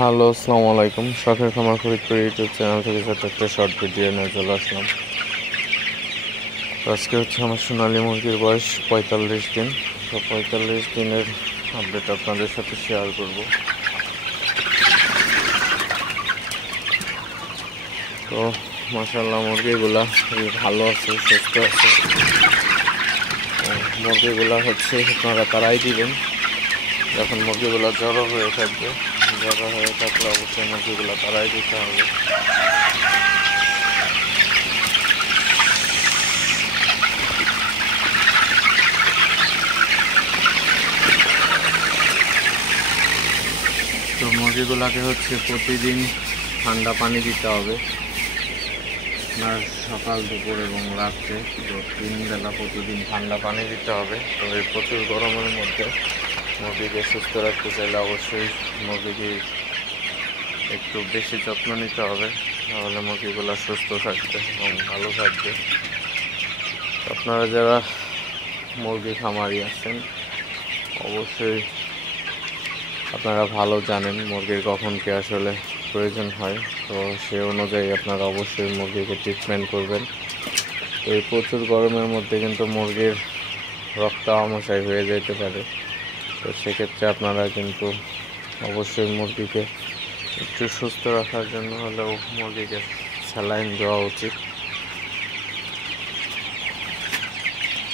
Hello, আসসালামু আলাইকুম। শখের খামার ফরিদপুর ইউটিউব চ্যানেল থেকে ছোট্ট একটা শর্ট ভিডিও নিয়ে চলে আসলাম। তো আজকে হচ্ছে আমার সোনালী মুরগির বয়স 45 দিন। তো 45 দিনের আপডেট আপনাদের সাথে শেয়ার করব। তো মাশাআল্লাহ মুরগিগুলা খুবই ভালো আছে, সুস্থ আছে। মুরগিগুলা হচ্ছে আপনারা তারাই দিবেন যখন মুরগিগুলা জড়ো হয়ে থাকবে। জড়ো হয়ে থাকলে অবশ্যই মুরগিগুলা তারাই দিতে হবে। তো মুরগিগুলাকে হচ্ছে প্রতিদিন ঠান্ডা পানি দিতে হবে আপনার সকাল, দুপুর এবং রাত্রে। তো 3 বেলা প্রতিদিন ঠান্ডা পানি দিতে হবে। তো এই প্রচুর গরমের মধ্যে মুরগিকে সুস্থ রাখতে চাইলে অবশ্যই মুরগিকে একটু বেশি যত্ন নিতে হবে, তাহলে মুরগিগুলো সুস্থ থাকবে এবং ভালো থাকবে। আপনারা যারা মুরগি খামারি আছেন অবশ্যই আপনারা ভালো জানেন মুরগির কখন কি আসলে প্রয়োজন হয়। তো সে অনুযায়ী আপনারা অবশ্যই মুরগিকে ট্রিটমেন্ট করবেন। তো এই প্রচুর গরমের মধ্যে কিন্তু মুরগির রক্ত আমশাই হয়ে যেতে পারে। তো সেক্ষেত্রে আপনারা কিন্তু অবশ্যই মুরগিকে একটু সুস্থ রাখার জন্য হলেও মুরগিকে স্যালাইন দেওয়া উচিত।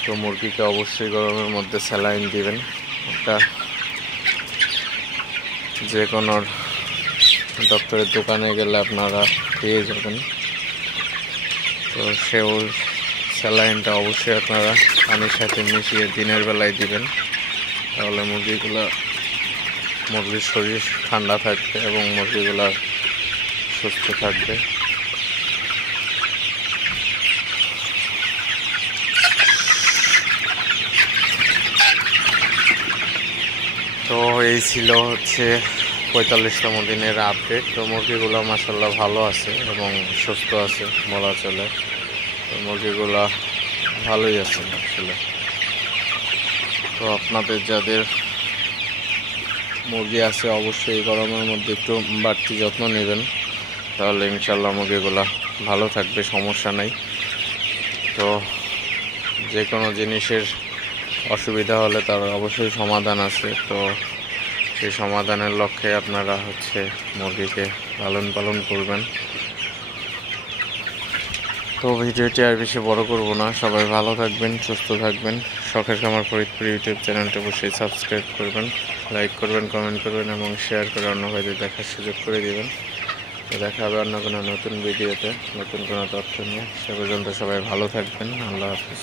তো মুরগিকে অবশ্যই গরমের মধ্যে স্যালাইন দিবেন। একটা যে কোনো ডক্টরের দোকানে গেলে আপনারা পেয়ে যাবেন। তো সেও স্যালাইনটা অবশ্যই আপনারা পানির সাথে মিশিয়ে দিনের বেলায় দিবেন, তাহলে মুরগির শরীর ঠান্ডা থাকবে এবং মুরগিগুলো সুস্থ থাকবে। তো এই ছিল হচ্ছে 45তম দিনের আপডেট। তো মুরগিগুলো মাশাআল্লাহ ভালো আছে এবং সুস্থ আছে বলা চলে। তো মুরগিগুলো ভালোই আছে আসলে। তো আপনাদের যাদের মুরগি আছে অবশ্যই গরমের মধ্যে একটু বাড়তি যত্ন নেবেন, তাহলে ইনশাল্লাহ মুরগিগুলো ভালো থাকবে, সমস্যা নাই। তো যে কোনো জিনিসের অসুবিধা হলে তার অবশ্যই সমাধান আছে। তো সেই সমাধানের লক্ষ্যে আপনারা হচ্ছে মুরগিকে লালন পালন করবেন। তো ভিডিওটি আর বেশি বড় করব না, সবাই ভালো থাকবেন, সুস্থ থাকবেন। শখের খামার ফরিদপুর ইউটিউব চ্যানেলটি অবশ্যই সাবস্ক্রাইব করবেন, লাইক করবেন, কমেন্ট করবেন এবং শেয়ার করে অন্য ভাইদের দেখার সুযোগ করে দেবেন। তো দেখা হবে অন্য কোনো নতুন ভিডিওতে নতুন কোনো তথ্য নিয়ে। সে পর্যন্ত সবাই ভালো থাকবেন। আল্লাহ হাফিজ।